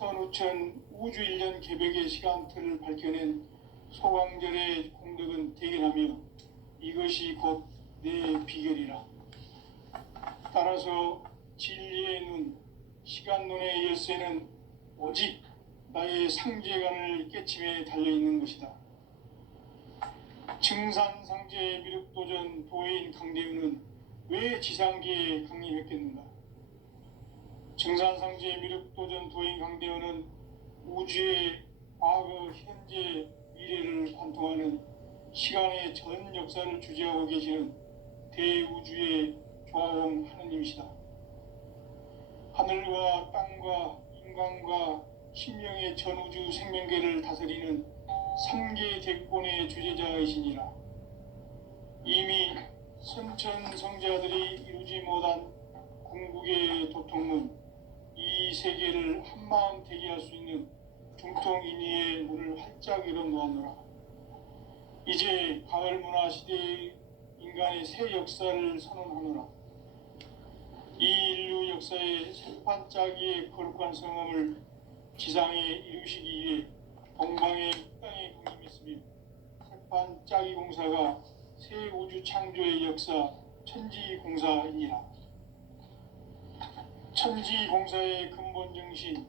선우천 우주일년 개벽의 시간틀을 밝혀낸 소강절의 공덕은 대견하며 이것이 곧 내 비결이라. 따라서 진리의 눈, 시간론의 열쇠는 오직 나의 상제관을 깨침에 달려있는 것이다. 증산상제 미륵도전 도회인 강대우는 왜 지상계에 강림했겠는가? 증산상제 미륵도전 도회인 강대우는 우주의 과거, 현재, 미래를 관통하는 시간의 전 역사를 주재하고 계시는 대우주의 조화원 하느님이시다. 하늘과 땅과 인간과 신명의 전우주 생명계를 다스리는 삼계 대권의 주재자이시니라. 이미 선천성자들이 이루지 못한 궁극의 도통문, 이 세계를 한마음 대기할 수 있는 중통인의의 문을 활짝 열어놓았노라. 이제 가을 문화 시대의 인간의 새 역사를 선언하노라. 이 인류 역사의 새판짜기의 거룩한 성함을 지상에 이루시기 위해 동방의 땅에 공임했으며 새판짜기 공사가 새 우주 창조의 역사 천지공사이니라. 천지공사의 근본 정신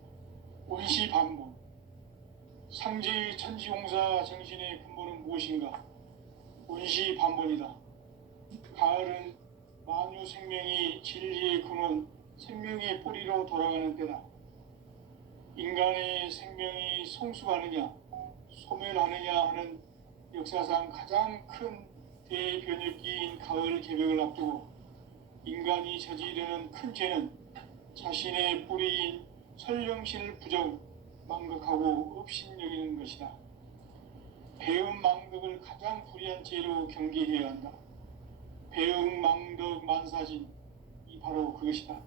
원시반본. 상제의 천지공사 정신의 근본은 무엇인가? 원시반본이다. 가을은 만유 생명이 진리의 근원, 생명의 뿌리로 돌아가는 때다. 인간의 생명이 성숙하느냐, 소멸하느냐 하는 역사상 가장 큰 대변혁기인 가을 개벽을 앞두고 인간이 저지르는 큰 죄는 자신의 뿌리인 설령신을 망각하고 업신여기는 것이다. 배은망덕을 가장 불의한 죄로 경계해야 한다. 배은망덕 만사진이 바로 그것이다.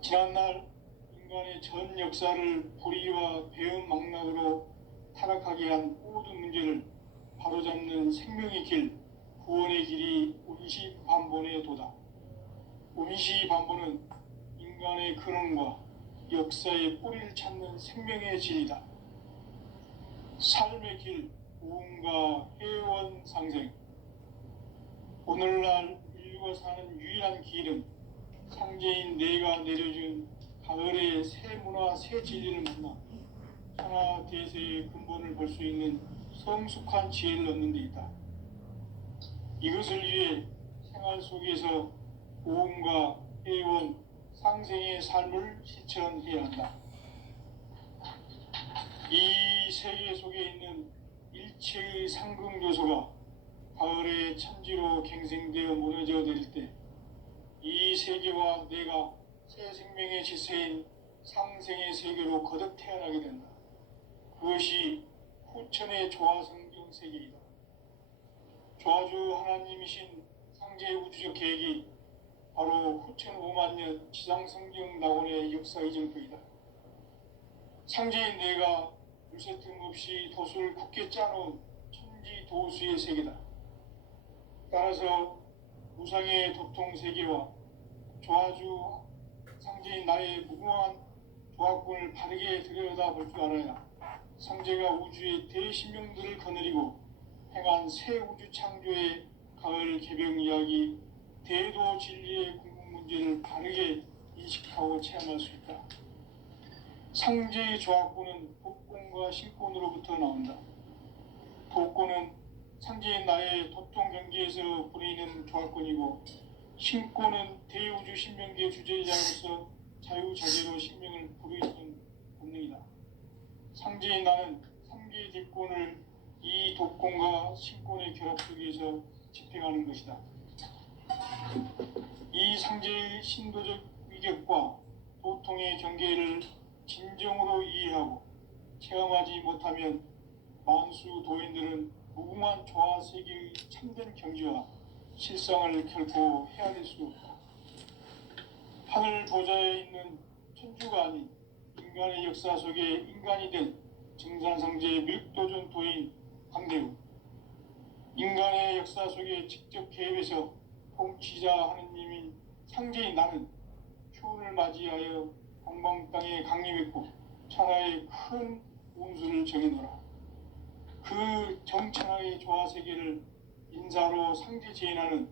지난날 인간의 전 역사를 불의와 배은망락으로 타락하게 한 모든 문제를 바로잡는 생명의 길, 구원의 길이 원시반본의 도다. 원시반본은 인간의 근원과 역사의 뿌리를 찾는 생명의 진리다. 삶의 길, 무언가 회원 상생. 오늘날 인류가 사는 유일한 길은 상제인 내가 내려준 가을의 새 문화, 새 진리를 만나 천하 대세의 근본을 볼 수 있는 성숙한 지혜를 얻는 데 있다. 이것을 위해 생활 속에서 무언가 회원 상생의 삶을 실천해야 한다. 이 세계 속에 있는 일체의 상극 요소가 가을의 천지로 갱생되어 무너져 내릴 때 이 세계와 내가 새 생명의 질서인 상생의 세계로 거듭 태어나게 된다. 그것이 후천의 조화성경 세계이다. 조화주 하나님이신 상제의 우주적 계획이 바로 후천 5만년 지상성경 낙원의 역사 이정표이다. 상제인 내가 물새 틈 없이 도수를 굳게 짜놓은 천지도수의 세계다. 따라서 무상의 도통 세계와 조화주 상제인 나의 무궁한 조화권을 바르게 들여다볼 줄 알아야 상제가 우주의 대신명들을 거느리고 행한 새 우주 창조의 가을 개벽 이야기, 대도 진리의 궁극 문제를 바르게 인식하고 체험할 수 있다. 상제의 조화권은 독권과 신권으로부터 나온다. 독권은 상제인 나의 도통 경계에서 부리는 조화권이고, 신권은 대우주 신명계의 주제자로서 자유자재로 신명을 부르짖는 본능이다. 상제인 나는 3개의 대권을 이 독권과 신권의 결합 속에서 집행하는 것이다. 이 상제의 신도적 위격과 도통의 경계를 진정으로 이해하고 체험하지 못하면 만수 도인들은 무궁한 조화 세계의 참된 경지와 실상을 결코 헤아릴 수 없다. 하늘 보좌에 있는 천주가 아닌 인간의 역사 속에 인간이 된 증산상제의 밀도전 도인 강대우. 인간의 역사 속에 직접 개입해서 통치자 하느님인 상제인 나는 추운을 맞이하여 동방 땅에 강림했고 천하의 큰 운수를 정해놓으라. 그 정천하의 조화세계를 인사로 상제 제인하는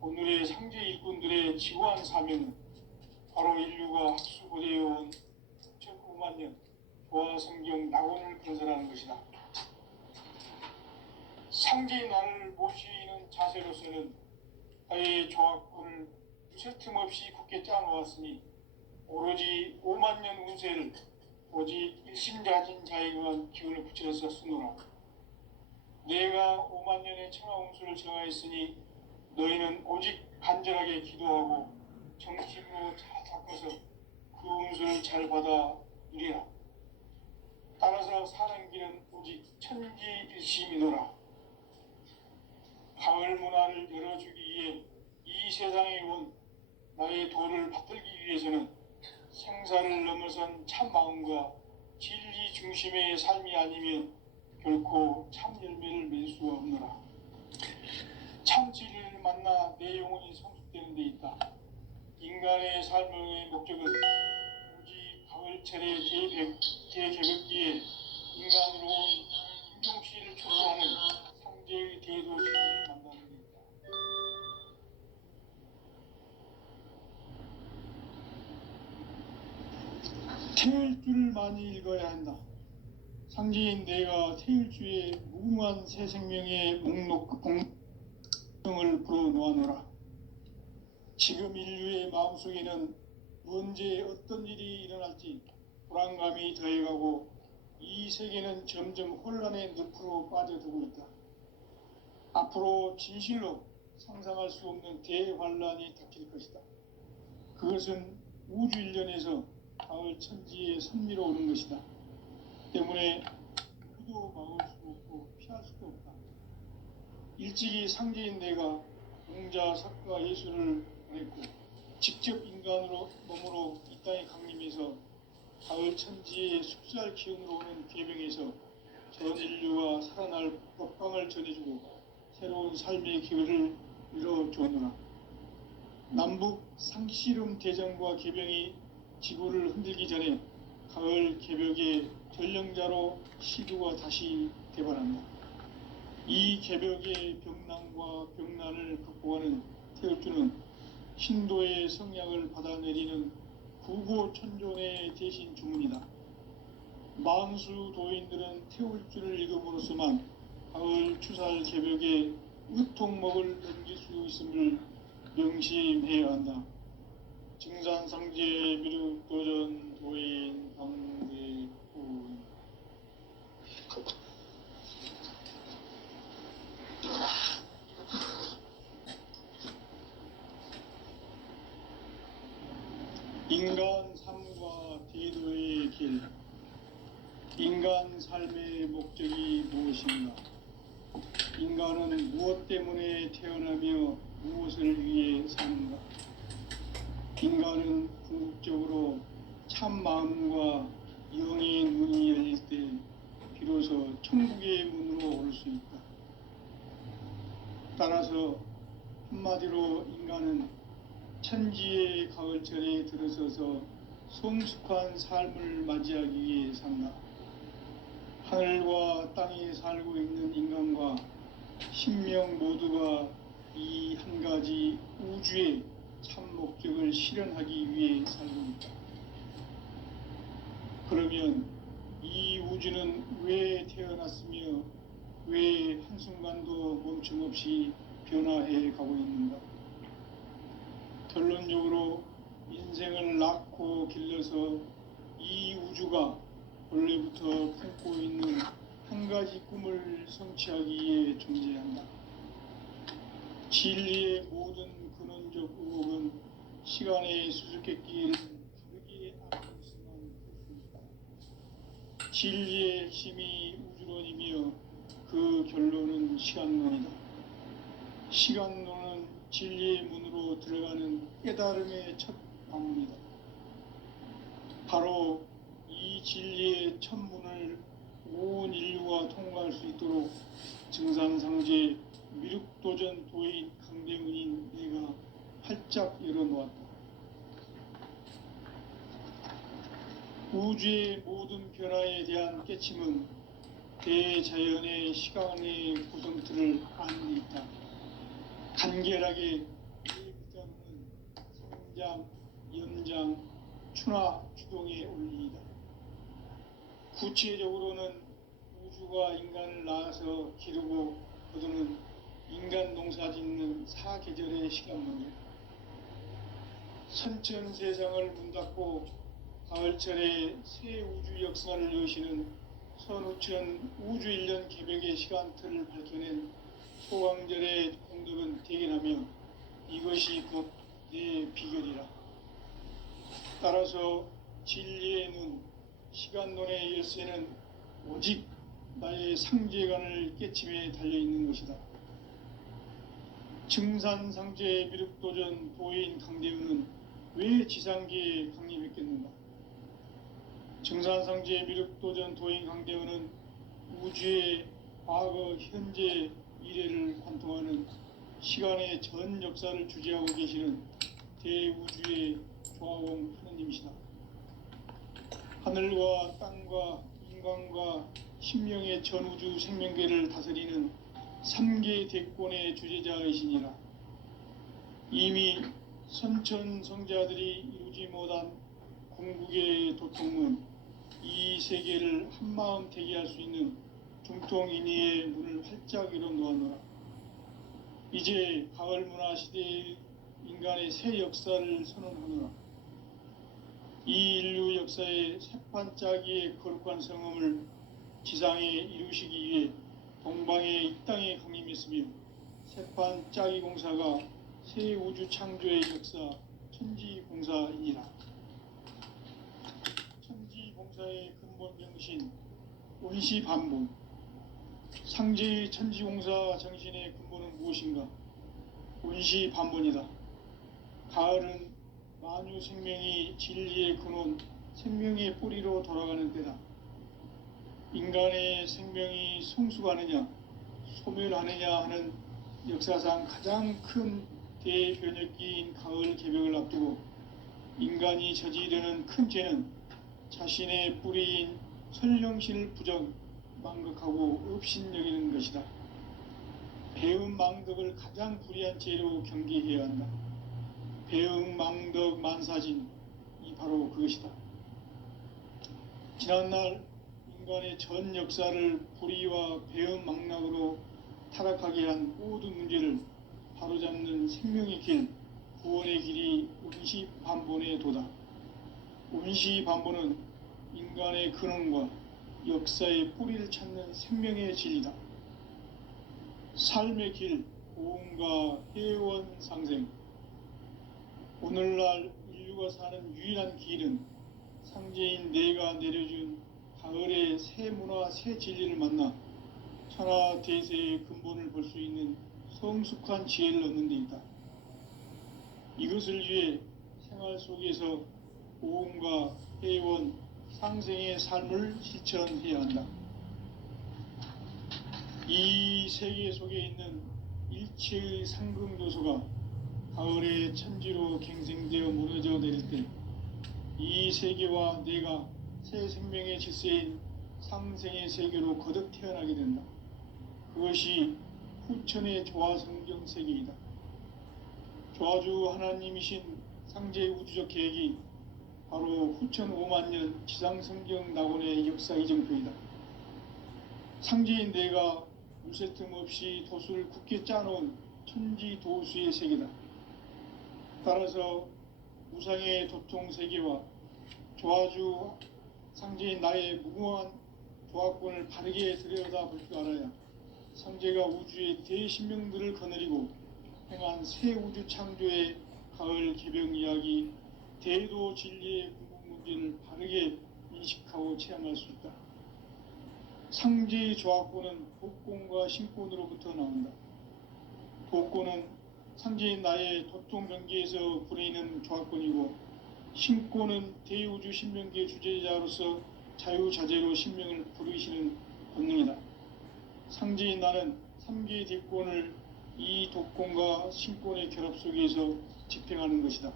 오늘의 상제 일꾼들의 지고한 사명은 바로 인류가 학수고대해온 9만 년 조화성경 낙원을 건설하는 것이다. 상제의 날을 모시는 자세로서는 나의 조화권을 무쇠 틈 없이 굳게 짜놓았으니 오로지 5만 년 운세를 오직 일심자진 자에게만 기운을 붙여서 쓰노라. 내가 5만 년의 천하 운수를 정하였으니 너희는 오직 간절하게 기도하고 정심으로 잘 닦아서 그 운수를 잘 받아 누리라. 따라서 사는 길은 오직 천지일심이노라. 가을 문화를 열어주기 위해 이 세상에 온 나의 도를 받들기 위해서는 생사를 넘어선 참 마음과 진리 중심의 삶이 아니면 결코 참 열매를 맺을 수 없노라. 참 진리를 만나 내 영혼이 성숙되는 데 있다. 인간의 삶의 목적은 오직 가을철의 대개벽기에 인간으로 온 임종씨를 초소하는 상제의 대도시를 만나는 데 있다. 태일주를 많이 읽어야 한다. 상제인 내가 태일주의 무궁한 새 생명의 공명을 불어놓아노라. 지금 인류의 마음속에는 언제 어떤 일이 일어날지 불안감이 더해가고 이 세계는 점점 혼란의 늪으로 빠져들고 있다. 앞으로 진실로 상상할 수 없는 대환란이 닥칠 것이다. 그것은 우주 일련에서 가을 천지에 선미로 오는 것이다. 때문에 누구도 막을 수 없고 피할 수도 없다. 일찍이 상제인 내가 공자, 석가, 예수를 보냈고 직접 인간으로 몸으로 이 땅에 강림해서 가을 천지의 숙살 기운으로 오는 계명에서 전 인류가 살아날 법방을 전해주고 새로운 삶의 기회를 이뤄주노라. 남북 상씨름 대전과 계병이 지구를 흔들기 전에 가을 개벽의 전령자로 시두가 다시 대발한다. 이 개벽의 병난과 병난을 극복하는 태울주는 신도의 성약을 받아내리는 구고천존의 대신 주문이다. 만수 도인들은 태울주를 읽음으로써만 가을 추살 개벽의 의통목을 넘길 수 있음을 명심해야 한다. 증산상제 미륵도전 도인 방대구 인간 삶과 대도의 길. 인간 삶의 목적이 무엇인가? 인간은 무엇 때문에 태어나며 무엇을 위해 사는가? 인간은 궁극적으로 참 마음과 영의 문이 열릴 때 비로소 천국의 문으로 올 수 있다. 따라서 한마디로 인간은 천지의 가을철에 들어서서 성숙한 삶을 맞이하기 위해 산다. 하늘과 땅에 살고 있는 인간과 신명 모두가 이 한 가지 우주의 참 목적을 실현하기 위해 살고 있다. 그러면 이 우주는 왜 태어났으며 왜 한순간도 멈춤없이 변화해 가고 있는가? 결론적으로 인생을 낳고 길러서 이 우주가 원래부터 품고 있는 한 가지 꿈을 성취하기 위해 존재한다. 진리의 모든 근원적 의혹은 시간의 수수께끼를 다르게 알고 있으면 풀 수 있다. 진리의 핵심이 우주론이며 그 결론은 시간론이다. 시간론은 진리의 문으로 들어가는 깨달음의 첫 방문이다. 바로 이 진리의 첫 문을 온 인류가 통과할 수 있도록 증산상제 미륵도전 도인 강대문인 내가 활짝 열어놓았다. 우주의 모든 변화에 대한 깨침은 대자연의 시간의 구성틀을 아는 데 있다. 간결하게 대부장은 성장, 연장, 추나 주동의 원리이다. 구체적으로는 우주가 인간을 낳아서 기르고 거두는 인간 농사 짓는 사계절의 시간문이다. 선천 세상을 문 닫고 가을철에 새 우주 역사를 여시는 선우천 우주 1년 개벽의 시간틀을 밝혀낸 소강절의 공덕은 대견하며 이것이 곧 내 비결이라. 따라서 진리의 눈, 시간론의 열쇠는 오직 나의 상제관을 깨침에 달려있는 것이다. 증산상제 미륵도전 도인 강대우는 왜 지상계에 강림했겠는가? 증산상제 미륵도전 도인 강대우는 우주의 과거, 현재, 미래를 관통하는 시간의 전 역사를 주재하고 계시는 대우주의 조화공 하느님이시다. 하늘과 땅과 인간과 신명의 전우주 생명계를 다스리는 3계 대권의 주재자이시니라. 이미 선천성자들이 이루지 못한 궁극의 도통문, 이 세계를 한마음 대기할 수 있는 중통인의의 문을 활짝 열어 놓았노라. 이제 가을 문화 시대의 인간의 새 역사를 선언하노라. 이 인류 역사의 새판짜기의 거룩한 성음을 지상에 이루시기 위해 동방의 이 땅에 강림했으며 새판짜기 공사가 새 우주 창조의 역사 천지공사이니라. 천지공사의 근본 정신 원시반복. 상제의 천지공사 정신의 근본은 무엇인가? 원시반복이다. 가을은 만유 생명이 진리의 근원, 생명의 뿌리로 돌아가는 때다. 인간의 생명이 성숙하느냐, 소멸하느냐 하는 역사상 가장 큰 대변혁기인 가을 개벽을 앞두고 인간이 저지르는 큰 죄는 자신의 뿌리인 설령신을 부정, 망극하고 업신여기는 것이다. 배음 망덕을 가장 불의한 죄로 경계해야 한다. 배음 망덕 만사진, 이 바로 그것이다. 지난날 인간의 전 역사를 불의와 배음 망락으로 타락하게 한 모든 문제를 바로잡는 생명의 길, 구원의 길이 원시반본의 도다. 원시반본은 인간의 근원과 역사의 뿌리를 찾는 생명의 진리다. 삶의 길, 고음과 회원 상생. 오늘날 인류가 사는 유일한 길은 상제인 내가 내려준 가을의 새 문화, 새 진리를 만나 천하 대세의 근본을 볼 수 있는 성숙한 지혜를 얻는 데 있다. 이것을 위해 생활 속에서 고음과 회원, 상생의 삶을 실천해야 한다. 이 세계 속에 있는 일체의 상금 요소가 가을의 천지로 갱생되어 무너져 내릴 때 이 세계와 내가 새 생명의 질서인 상생의 세계로 거듭 태어나게 된다. 그것이 후천의 조화성경 세계이다. 조화주 하나님이신 상제 우주적 계획이 바로 후천 5만년 지상성경 낙원의 역사 이정표이다. 상제인 내가 물새 틈 없이 도수를 굳게 짜놓은 천지도수의 세계다. 따라서 우상의 도통 세계와 조화주 상제인 나의 무궁한 조화권을 바르게 들여다볼 줄 알아야 상제가 우주의 대신명들을 거느리고 행한 새 우주 창조의 가을 개벽 이야기, 대도 진리의 궁극 문제를 바르게 인식하고 체험할 수 있다. 상제의 조화권은 복권과 신권으로부터 나온다. 복권은 상제인 나의 도통 경계에서 부리는 조화권이고, 신권은 대우주 신명계 주제자로서 자유자재로 신명을 부르시는 권능이다. 상제인 나는 3계 대권을 이 독권과 신권의 결합 속에서 집행하는 것이다.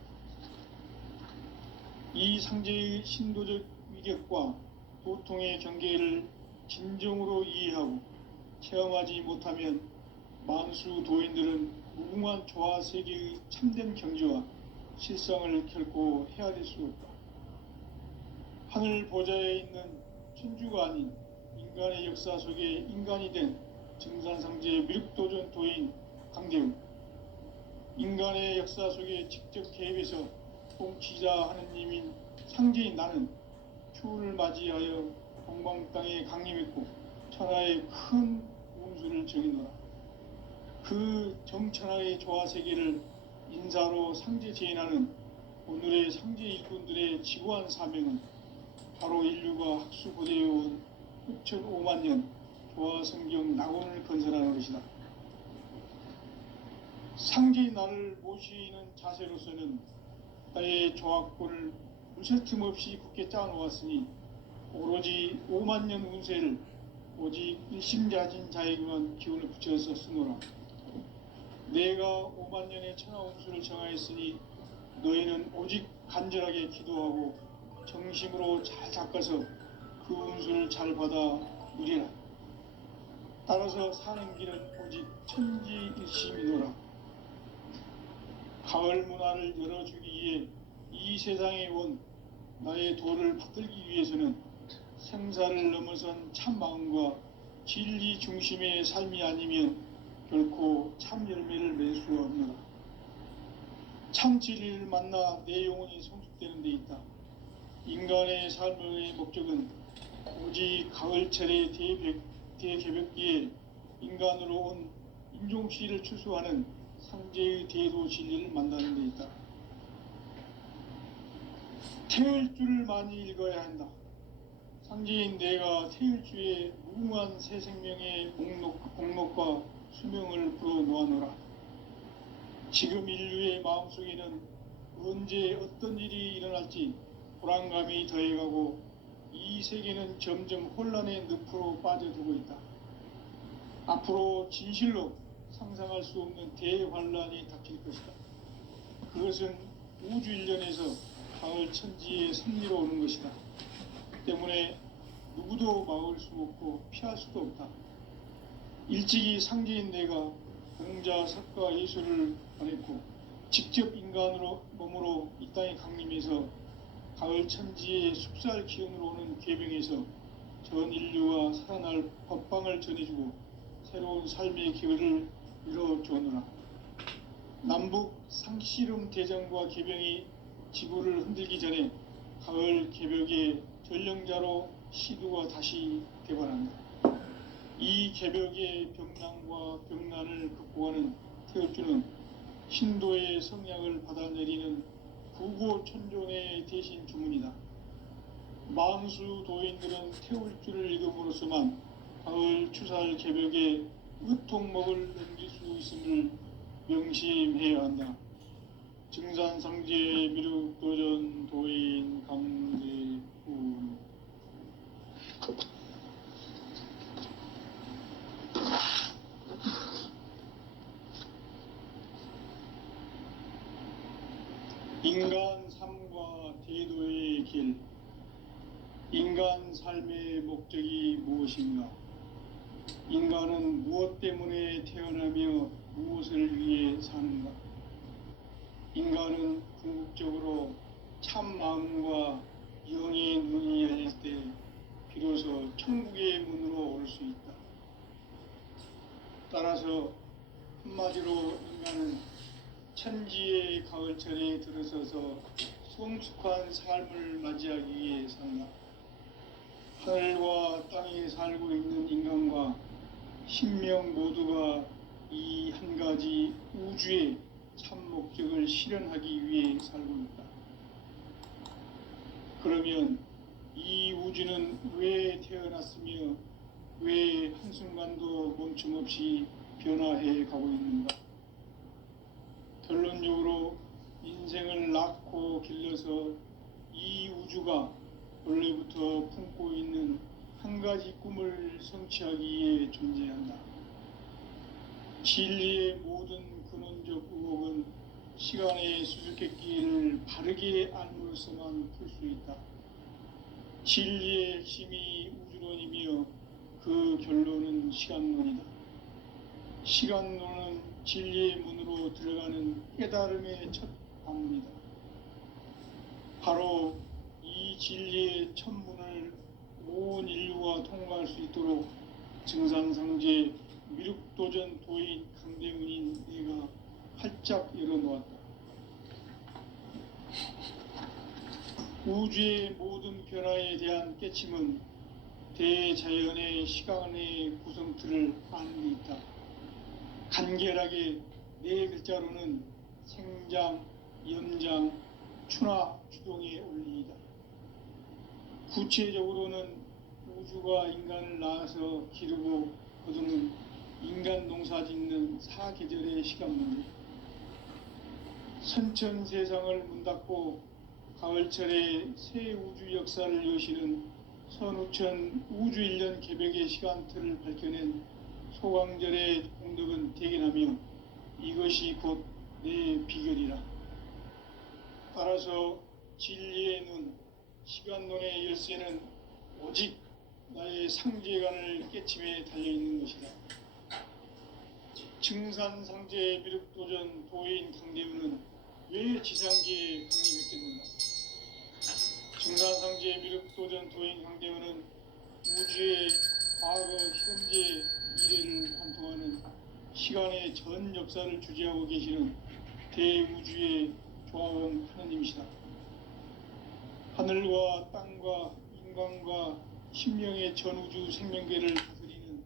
이 상제의 신도적 위격과 도통의 경계를 진정으로 이해하고 체험하지 못하면 만수 도인들은 무궁한 조화 세계의 참된 경지와 실상을 결코 헤아릴 수 없다. 하늘 보좌에 있는 천주가 아닌 인간의 역사 속에 인간이 된 증산상제 미륵도전 도인 강대우, 인간의 역사 속에 직접 개입해서 통치자 하느님인 상제인 나는 추운을 맞이하여 동방 땅에 강림했고 천하의 큰 운수를 정의노라. 그 정천하의 조화세계를 인사로 상제 제인하는 오늘의 상제 일꾼들의 지구한 사명은 바로 인류가 학수고대해온 6,5만 년 조화성경 낙원을 건설하는 것이다. 상제의 나를 모시는 자세로서는 나의 조화권을 무쇠 틈 없이 굳게 짜놓았으니 오로지 5만 년 운세를 오직 일심자진 자에게만 기운을 붙여서 쓰노라. 내가 5만 년의 천하 운수를 정하였으니 너희는 오직 간절하게 기도하고 정심으로 잘 닦아서 그 운수를 잘 받아 누리라. 따라서 사는 길은 오직 천지일심이노라. 가을 문화를 열어주기 위해 이 세상에 온 나의 도를 받들기 위해서는 생사를 넘어선 참 마음과 진리 중심의 삶이 아니면 결코 참 열매를 맺을 수 없노라. 참 진리를 만나 내 영혼이 성숙되는 데 있다. 인간의 삶의 목적은 오직 가을철의 대개벽기에 인간으로 온 인종시를 추수하는 상제의 대도 진리를 만나는 데 있다. 태을 줄을 많이 읽어야 한다. 상제인 내가 태일주의 무궁한 새 생명의 공목과 수명을 불어놓아노라. 지금 인류의 마음속에는 언제 어떤 일이 일어날지 불안감이 더해가고 이 세계는 점점 혼란의 늪으로 빠져들고 있다. 앞으로 진실로 상상할 수 없는 대환란이 닥칠 것이다. 그것은 우주 일련에서 가을 천지의 섭리로 오는 것이다. 때문에 누구도 막을 수 없고 피할 수도 없다. 일찍이 상제인 내가 공자, 석가, 예수를 보냈고 직접 인간으로 몸으로 이 땅에 강림해서 가을 천지의 숲살 기운으로 오는 계명에서 전 인류가 살아날 법방을 전해주고 새로운 삶의 기회를 이뤄주느라. 남북 상씨름 대전과 계병이 지구를 흔들기 전에 가을 개벽의 전령자로 시두가 다시 개발한다. 이 개벽의 병난과 병난을 극복하는 태울주는 신도의 성량을 받아내리는 구고천존의 대신 주문이다. 만수 도인들은 태울주를 읽음으로써만 가을 추살 개벽의 의통목을 넘길 수 있음을 명심해야 한다. 증산상제 미륵도전 도인 강대우. 인간 삶과 대도의 길. 인간 삶의 목적이 무엇인가? 인간은 무엇 때문에 태어나며 무엇을 위해 사는가? 인간은 궁극적으로 참 마음과 영의 눈이 열릴 때 비로소 천국의 문으로 올 수 있다. 따라서 한마디로 인간은 천지의 가을철에 들어서서 성숙한 삶을 맞이하기 위해 산다. 하늘과 땅에 살고 있는 인간과 신명 모두가 이 한 가지 우주의 참 목적을 실현하기 위해 살고 있다. 그러면 이 우주는 왜 태어났으며 왜 한순간도 멈춤없이 변화해 가고 있는가? 결론적으로 인생을 낳고 길러서 이 우주가 원래부터 품고 있는 한 가지 꿈을 성취하기 위해 존재한다. 진리의 모든 근원적 의혹은 시간의 수수께끼를 바르게 알므로서만 풀 수 있다. 진리의 핵심이 우주론이며 그 결론은 시간론이다. 시간론은 진리의 문으로 들어가는 깨달음의 첫 방문이다. 바로 이 진리의 첫 문을 온 인류가 통과할 수 있도록 증산상제 미륵도전 도인 강대문인 내가 활짝 열어놓았다. 우주의 모든 변화에 대한 깨침은 대자연의 시간의 구성틀을 아는 데 있다. 간결하게 네 글자로는 생장, 연장, 추나 추동의 원리이다. 구체적으로는 우주가 인간을 낳아서 기르고 거두는 인간 농사 짓는 사계절의 시간 문제, 선천 세상을 문 닫고 가을철에 새 우주 역사를 여시는 선우천 우주 1년 개벽의 시간틀을 밝혀낸 소강절의 공덕은 대견하며 이것이 곧 내 비결이라. 따라서 진리의 눈, 시간론의 열쇠는 오직 나의 상제관을 깨침에 달려있는 것이다. 증산상제 미륵도전 도인 강대문은 왜 지상계에 강림했겠는가? 증산상제 미륵도전 도인 강대문은 우주의 과거, 현재, 미래를 관통하는 시간의 전 역사를 주재하고 계시는 대우주의 조화원 하느님이시다. 하늘과 땅과 인간과 신명의 전우주 생명계를 다스리는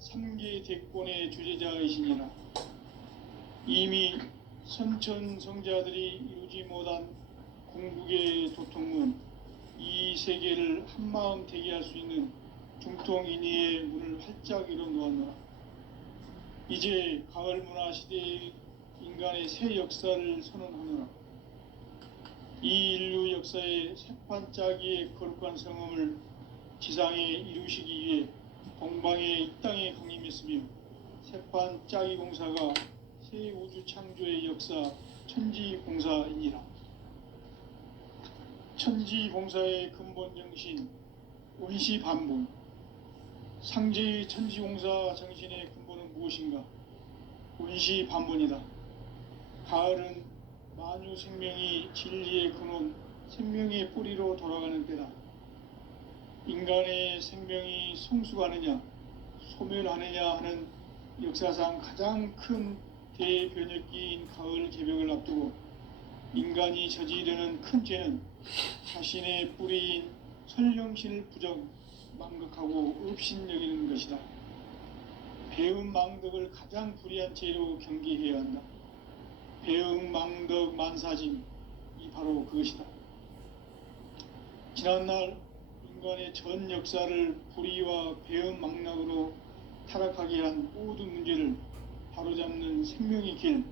3계 대권의 주재자이시니라. 이미 선천성자들이 이루지 못한 궁극의 도통문, 이 세계를 한마음 되게 할 수 있는 중통인의의 문을 활짝 열어놓았노라. 이제 가을 문화 시대의 인간의 새 역사를 선언하노라. 이 인류 역사의 새판짜기의 거룩한 성음을 지상에 이루시기 위해 동방의 이 땅에 강림했으며 새판짜기 공사가 새 우주 창조의 역사 천지공사이니라. 천지공사의 근본 정신 원시반복, 상제의 천지공사 정신의 근본은 무엇인가? 원시반복이다. 가을은 만유 생명이 진리의 근원, 생명의 뿌리로 돌아가는 때다. 인간의 생명이 성숙하느냐, 소멸하느냐 하는 역사상 가장 큰 대변혁기인 가을 개벽을 앞두고 인간이 저지르는 큰 죄는 자신의 뿌리인 설령신을 부정, 망극하고 업신여기는 것이다. 배음 망덕을 가장 불의한 죄로 경계해야 한다. 배음 망덕 만사짐이 바로 그것이다. 지난날 인간의 전 역사를 불의와 배음 망락으로 타락하게 한 모든 문제를 바로잡는 생명의 길,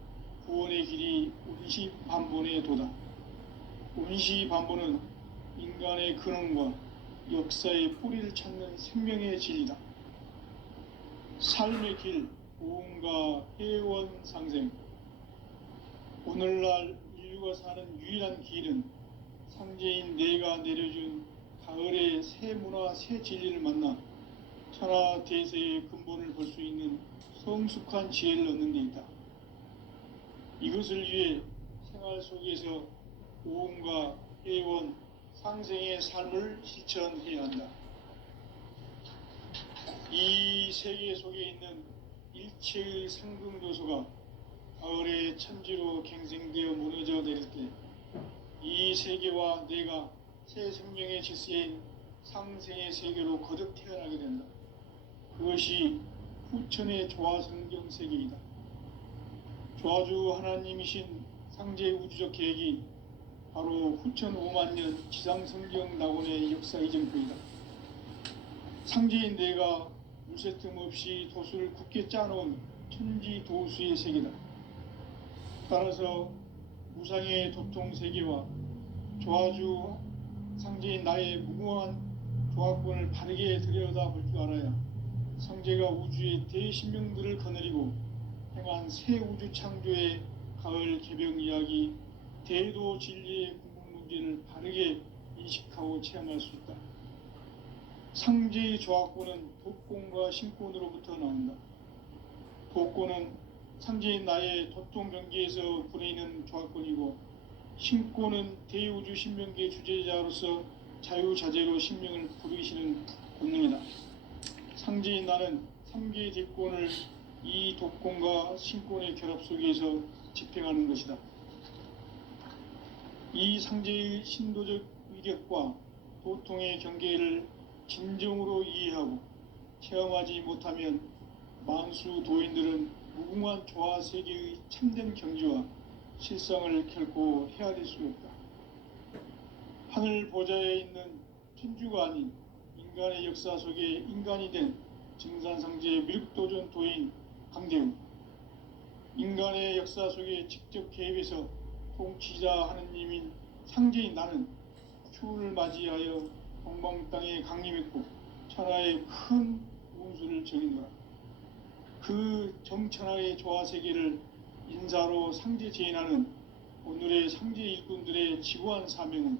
구원의 길이 원시반본의 도다. 원시반본은 인간의 근원과 역사의 뿌리를 찾는 생명의 진리다. 삶의 길, 고음과 회원 상생. 오늘날 인류가 사는 유일한 길은 상제인 내가 내려준 가을의 새 문화, 새 진리를 만나 천하 대세의 근본을 볼 수 있는 성숙한 지혜를 얻는 데 있다. 이것을 위해 생활 속에서 고음과 회원, 상생의 삶을 실천해야 한다. 이 세계 속에 있는 일체의 상승 요소가 가을의 천지로 갱생되어 무너져 내릴 때 이 세계와 내가 새 생명의 질서인 상생의 세계로 거듭 태어나게 된다. 그것이 후천의 조화성경 세계이다. 조화주 하나님이신 상제 우주적 계획이 바로 후천 5만 년 지상성경 낙원의 역사 이정표이다. 상제인 내가 물새틈 없이 도수를 굳게 짜놓은 천지 도수의 세계다. 따라서 무상의 도통 세계와 조화주 상제인 나의 무궁한 조화권을 바르게 들여다볼 줄 알아야 상제가 우주의 대신명들을 거느리고 행한 새 우주 창조의 가을 개병 이야기, 대도 진리의 궁극 문제를 바르게 인식하고 체험할 수 있다. 상제의 조합권은 독권과 신권으로부터 나온다. 독권은 상제인 나의 도통 경계에서 부리는 조합권이고, 신권은 대우주 신명계 주제자로서 자유자재로 신명을 부르시는 권능이다. 상제인 나는 삼계의 대권을 이 독권과 신권의 결합 속에서 집행하는 것이다. 이 상제의 신도적 위격과 도통의 경계를 진정으로 이해하고 체험하지 못하면 만수 도인들은 무궁한 조화 세계의 참된 경지와 실상을 결코 헤아릴 수 없다. 하늘 보좌에 있는 천주가 아닌 인간의 역사 속에 인간이 된 증산상제의 미륵도전 도인 강대우, 인간의 역사 속에 직접 개입해서 통치자 하느님인 상제인 나는 추운을 맞이하여 동방 땅에 강림했고 천하의 큰 운수를 정인노라. 그 정천하의 조화세계를 인사로 상제 제인하는 오늘의 상제 일꾼들의 지구한 사명은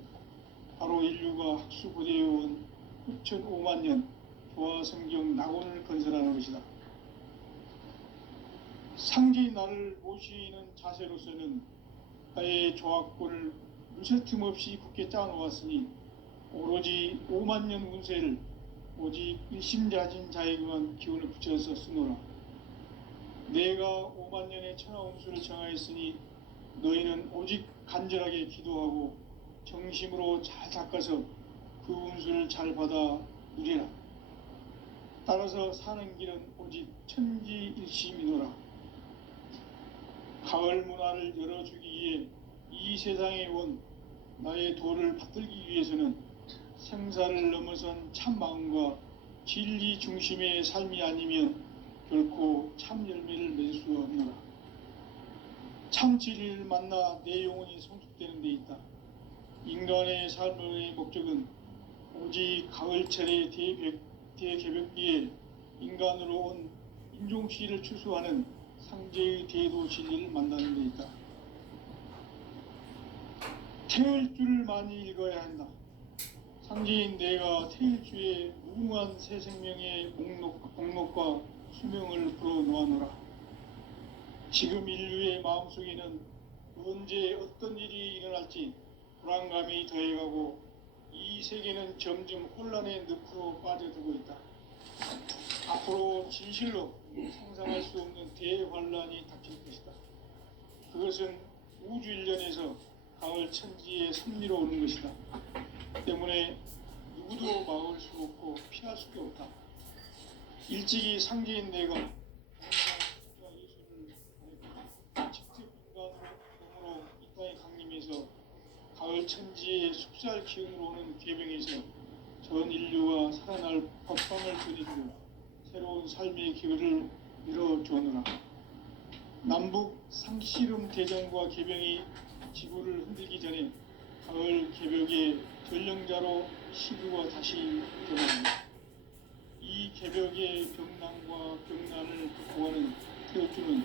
바로 인류가 학수고대해온 6,500만 년 조화성경 낙원을 건설하는 것이다. 상제인 나를 모시는 자세로서는 나의 조합권을 무쇠 틈 없이 굳게 짜놓았으니 오로지 5만 년 운세를 오직 일심자진 자에게만 기운을 붙여서 쓰노라. 내가 5만 년의 천하 운수를 정하였으니 너희는 오직 간절하게 기도하고 정심으로 잘 닦아서 그 운수를 잘 받아 누리라. 따라서 사는 길은 오직 천지일심이노라. 가을 문화를 열어주기 위해 이 세상에 온 나의 도를 받들기 위해서는 생사를 넘어선 참 마음과 진리 중심의 삶이 아니면 결코 참 열매를 맺을 수 없노라. 참 진리를 만나 내 영혼이 성숙되는 데 있다. 인간의 삶의 목적은 오직 가을철의 대개벽기에 인간으로 온 인종시를 추수하는 상제의 대도 진리를 만나는 데 있다. 태일주를 많이 읽어야 한다. 상제인 내가 태일주의 무궁한 새 생명의 목록과 수명을 풀어놓아노라. 지금 인류의 마음속에는 언제 어떤 일이 일어날지 불안감이 더해가고 이 세계는 점점 혼란의 늪으로 빠져들고 있다. 앞으로 진실로 상상할 수 없는 대환란이 닥칠 것이다. 그것은 우주 일련에서 가을 천지의 섭리로 오는 것이다. 때문에 누구도 막을 수 없고 피할 수도 없다. 일찍이 상제인 내가 공상과 예술을 직접 인간으로 이 땅에 강림해서 가을 천지의 숙살 기운으로 오는 계병에서 전 인류가 살아날 법방을 전해주고 새로운 삶의 기회를 열어주느라. 남북 상씨름 대전과 계병이 지구를 흔들기 전에 가을 개벽의 전령자로 시구가 다시 드러납니다. 이 개벽의 병난과 병난을 극복하는 태우주는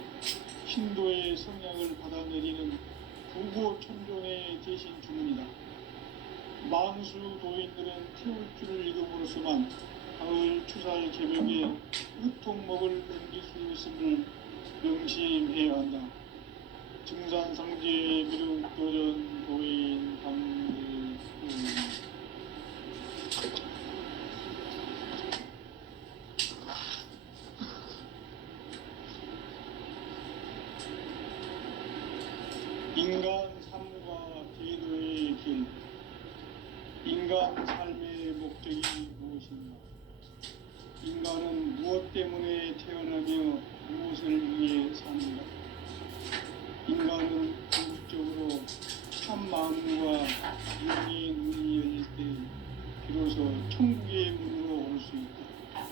신도의 성향을 받아내리는 부고천존의 대신 주문이다. 만수 도인들은 태울주를 읽음으로써만 가을 추살 개벽의 으통목을 넘길 수 있음을 명심해야 한다. 증산상제의 미륵도전 도인 강대우. 인간 삶과 제도의 길. 인간 삶의 목적이 무엇인가? 인간은 무엇 때문에 태어나며 무엇을 위해 사는가? 인간은 궁극적으로 참 마음과 영의 눈이 열릴 때 비로소 천국의 문으로 올 수 있다.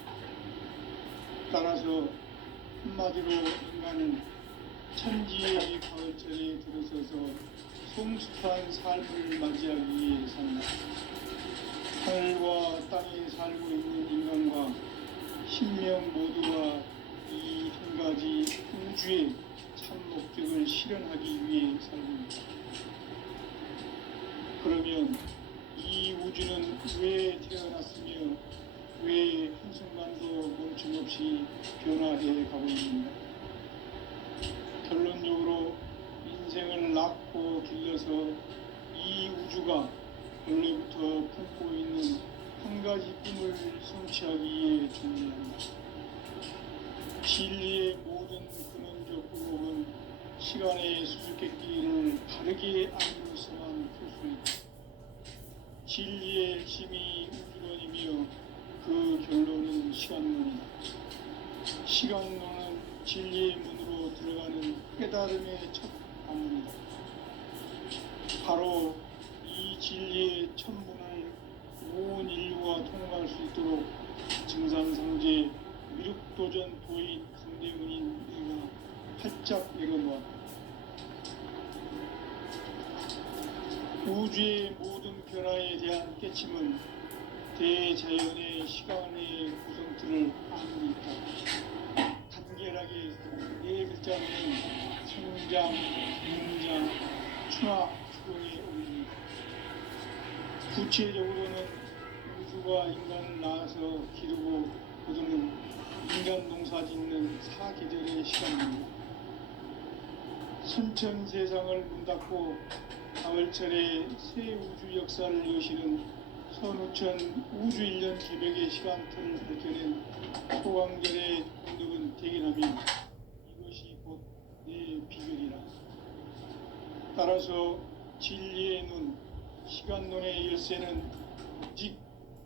따라서 한마디로 인간은 천지의 가을철에 들어서서 성숙한 삶을 맞이하기 위해 산다. 하늘과 땅에 살고 있는 인간과 신명 모두가 이 한 가지 우주의 참 목적을 실현하기 위해 살고 있다. 그러면 이 우주는 왜 태어났으며 왜 한순간도 멈춤없이 변화해 가고 있는가? 결론적으로 인생을 낳고 길러서 이 우주가 원래부터 품고 있는 한 가지 꿈을 성취하기 위해 존재한다. 진리의 모든 근원적 의혹은 시간의 수수께끼를 바르게 알고서만 풀 수 있다. 진리의 핵심이 우주론이며 그 결론은 시간론이다. 시간론은 진리의 문으로 들어가는 깨달음의 첫 방문이다. 바로 이 진리의 첫 문을 온 인류가 통과할 수 있도록 증산상제 미륵도전 도인 강대문인 내가 활짝 내려놓았다. 우주의 모든 변화에 대한 깨침은 대자연의 시간의 구성틀을 아는 있다. 간결하게 네 글자는 성장, 성장, 충화, 추동에 오릅니다. 구체적으로는 우주가 인간을 낳아서 기르고 거두는 인간 농사 짓는 사계절의 시간입니다. 선천 세상을 문 닫고 가을철에 새 우주 역사를 여시는 선우천 우주 1년 개벽의 시간틀을 밝혀낸 소강절의 공덕은 대견하며 이것이 곧 내 비결이라. 따라서 진리의 눈, 시간론의 열쇠는 오직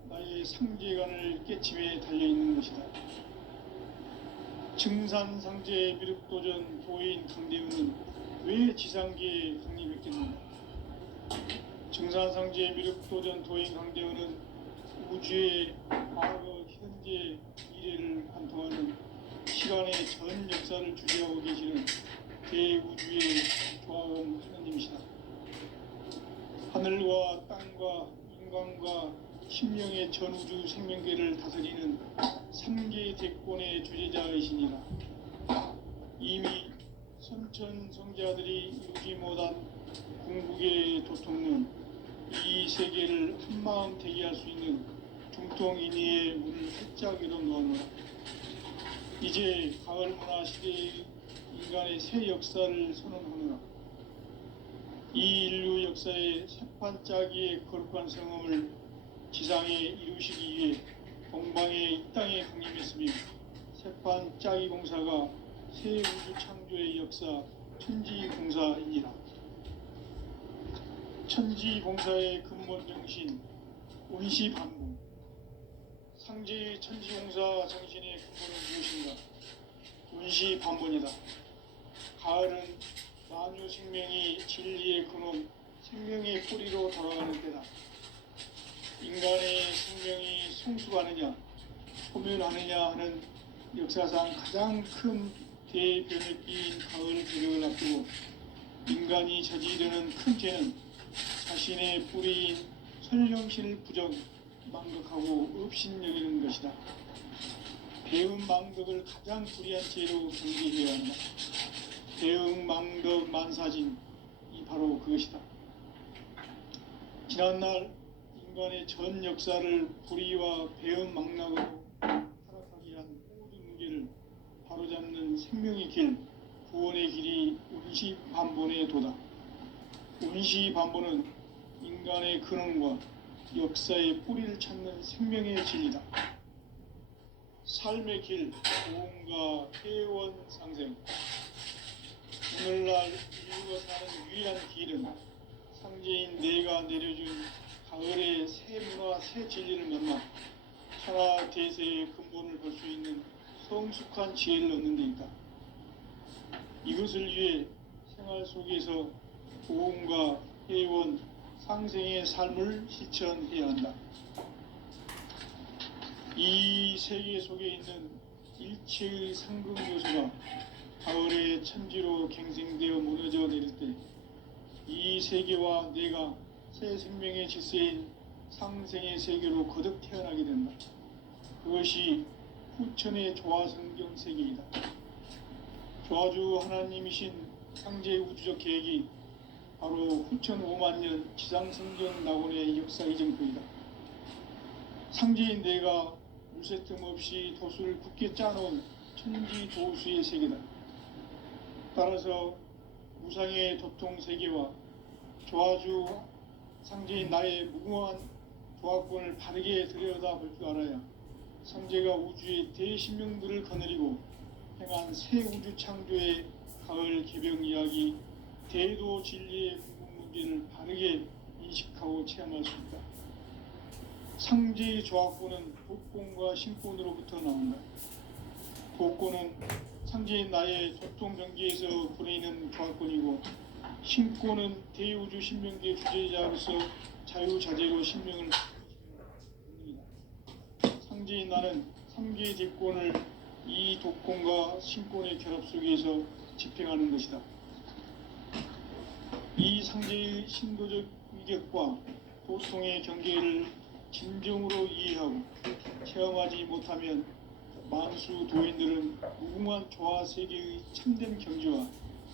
나의 상제관을 깨침에 달려있는 것이다. 증산상제 미륵도전 도인 강대우는 왜 지상계에 강림했겠는가? 증산상제 미륵도전 도인 강대우는 우주의 과거, 현재, 미래를 관통하는 시간의 전 역사를 주재하고 계시는 대우주의 조화음 하나님이시다. 하늘과 땅과 인간과 신명의 전우주 생명계를 다스리는 3개 대권의 주재자이시니라. 이미 선천 성자들이 이루지 못한 궁극의 도통론, 이 세계를 한마음 대기할 수 있는 중통인의의 문을 활짝 열어놓았노라. 이제 가을 문화 시대의 인간의 새 역사를 선언하노라. 이 인류 역사의 새판짜기의 거룩한 성험을 지상에 이루시기 위해 동방의 이 땅에 강림했으며 새판짜기 공사가 새 우주 창조의 역사 천지공사이니라. 천지공사의 근본 정신 운시반복. 상제의 천지공사 정신의 근본은 무엇인가? 운시반복이다. 가을은 만유 생명이 진리의 근원, 생명의 뿌리로 돌아가는 때다. 인간의 생명이 성숙하느냐, 소멸하느냐 하는 역사상 가장 큰 대변을 띈 가을 개력을 앞두고 인간이 저지르는 큰 죄는 자신의 뿌리인 설령신을 부정, 망극하고 업신여기는 것이다. 배음 망덕을 가장 불의한 죄로 경계해야 한다. 배음 망덕 만사진, 이 바로 그것이다. 지난날 인간의 전 역사를 불의와 배음 망락으로 타락하게 한 모든 문제를 바로잡는 생명의 길, 구원의 길이 운시반본의 도다. 운시반본은 인간의 근원과 역사의 뿌리를 찾는 생명의 진리다. 삶의 길, 고음과 회원 상생. 오늘날 인류가 사는 유일한 길은 상제인 내가 내려준 가을의 새 문화, 새 진리를 만나 천하 대세의 근본을 볼 수 있는 성숙한 지혜를 얻는 데 있다. 이것을 위해 생활 속에서 고음과 회원, 상생의 삶을 실천해야 한다. 이 세계 속에 있는 일체의 상극 요소가 가을의 천지로 갱생되어 무너져 내릴 때 이 세계와 내가 새 생명의 질서인 상생의 세계로 거듭 태어나게 된다. 그것이 후천의 조화성경 세계이다. 조화주 하나님이신 창제 우주적 계획이 바로 후천 5만 년 지상성경 낙원의 역사 이정표이다. 상제인 내가 물새틈 없이 도수를 굳게 짜놓은 천지 도수의 세계다. 따라서 무상의 도통 세계와 조화주 상제인 나의 무궁한 조화권을 바르게 들여다볼 줄 알아야 상제가 우주의 대신명들을 거느리고 행한 새 우주 창조의 가을 개병 이야기, 대도 진리의 궁극 문제를 바르게 인식하고 체험할 수 있다. 상제의 조화권은 복권과 신권으로부터 나온다. 복권은 상제인 나의 도통 경계에서 보내는 조화권이고, 신권은 대우주 신명계 주제자로서 자유자재로 신명을 받는다. 상제인 나는 3개의 대권을 이 도권과 신권의 결합 속에서 집행하는 것이다. 이 상제의 신도적 위격과 도통의 경계를 진정으로 이해하고 체험하지 못하면 만수 도인들은 무궁한 조화 세계의 참된 경지와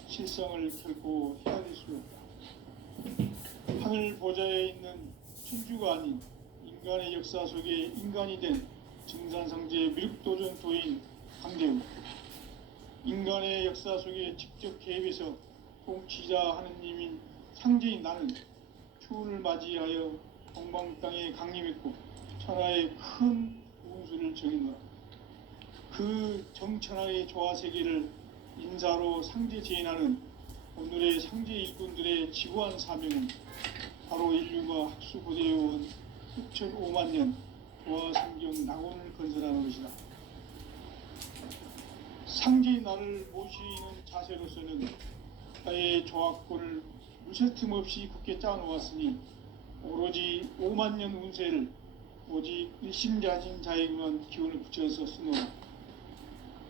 실상을 결코 헤아릴 수 없다. 하늘 보좌에 있는 천주가 아닌 인간의 역사 속에 인간이 된 증산상제 미륵도전 도인 강대우, 인간의 역사 속에 직접 개입해서 통치자 하느님인 상제인 나는 추운을 맞이하여 동방 땅에 강림했고 천하의 큰 운수를 정했노라. 그 정천하의 조화 세계를 인사로 상제 제인하는 오늘의 상제 일꾼들의 지구한 사명은 바로 인류가 학수고대해온 수천 5만 년 조화 성경 낙원을 건설하는 것이다. 상제인 나를 모시는 자세로서는 나의 조화권을 무쇠틈 없이 굳게 짜놓았으니 오로지 5만 년 운세를 오직 일심자진 자에게만 기운을 붙여서 쓰노라.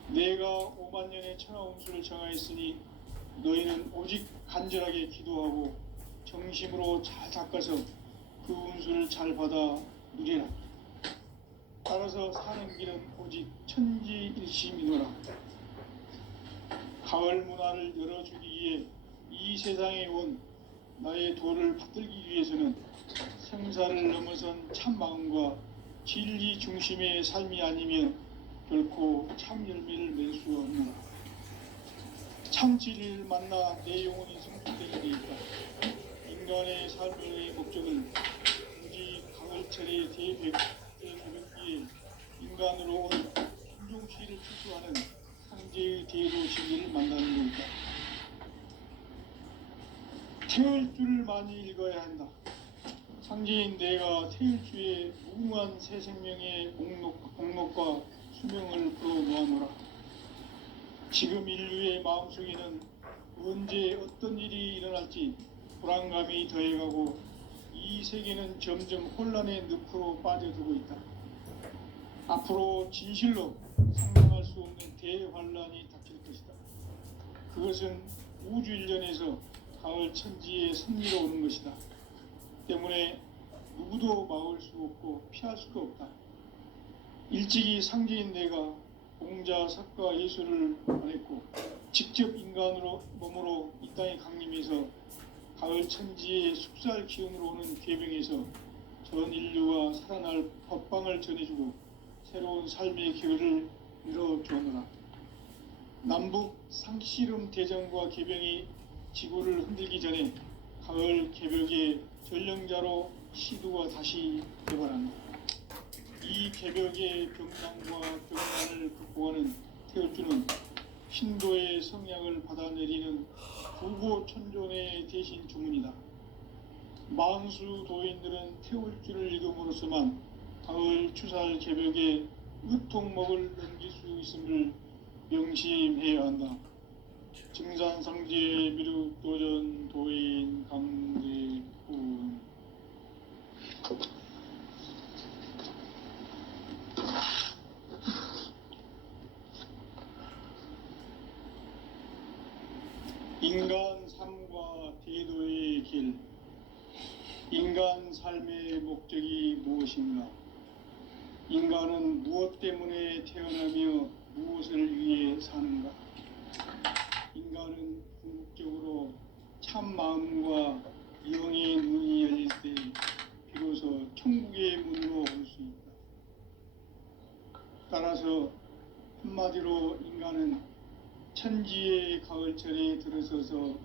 내가 5만 년의 천하 운수를 정하였으니 너희는 오직 간절하게 기도하고 정심으로 잘 닦아서 그 운수를 잘 받아 누리라. 따라서 사는 길은 오직 천지일심이노라. 가을 문화를 열어주기 위해 이 세상에 온 나의 도를 받들기 위해서는 생사를 넘어선 참 마음과 진리 중심의 삶이 아니면 결코 참 열매를 맺을 수 없노라. 참 진리를 만나 내 영혼이 성숙되게 돼 있다. 인간의 삶의 목적은 오직 가을철의 대개벽기에 인간으로 온 충종시를 추수하는 상제의 대도 진리를 만나는 것이다. 태울 줄을 많이 읽어야 한다. 상제인 내가 태일주의 무궁한 새 생명의 공록과 수명을 풀어놓아노라. 지금 인류의 마음속에는 언제 어떤 일이 일어날지 불안감이 더해가고 이 세계는 점점 혼란의 늪으로 빠져들고 있다. 앞으로 진실로 상상할 수 없는 대환란이 닥칠 것이다. 그것은 우주 일련에서 가을 천지의 승리로 오는 것이다. 때문에 누구도 막을 수 없고 피할 수가 없다. 일찍이 상제인 내가 공자, 석가, 예수를 보냈고 직접 인간으로 몸으로 이 땅에 강림해서 가을 천지의 숙살 기운으로 오는 계명에서 전 인류가 살아날 법방을 전해주고 새로운 삶의 기회를 열어주었노라. 남북 상씨름 대전과 개병이 지구를 흔들기 전에 가을 개벽의 전령자로 시두가 다시 개발한다. 이 개벽의 병난과 병난을 극복하는 태울주는 신도의 성향을 받아내리는 구고천존의 대신 주문이다. 만수 도인들은 태울주를 읽음으로써만 가을 추살 개벽의 의통목을 넘길 수 있음을 명심해야 한다. 증산상제 미륵도전 도인 강대훈. 인간 삶과 대도의 길. 인간 삶의 목적이 무엇인가? 인간은 무엇 때문에 태어나며 무엇을 위해 사는가? 인간은 궁극적으로 참 마음과 영의 눈이 열릴 때 비로소 천국의 문으로 올 수 있다. 따라서 한마디로 인간은 천지의 가을철에 들어서서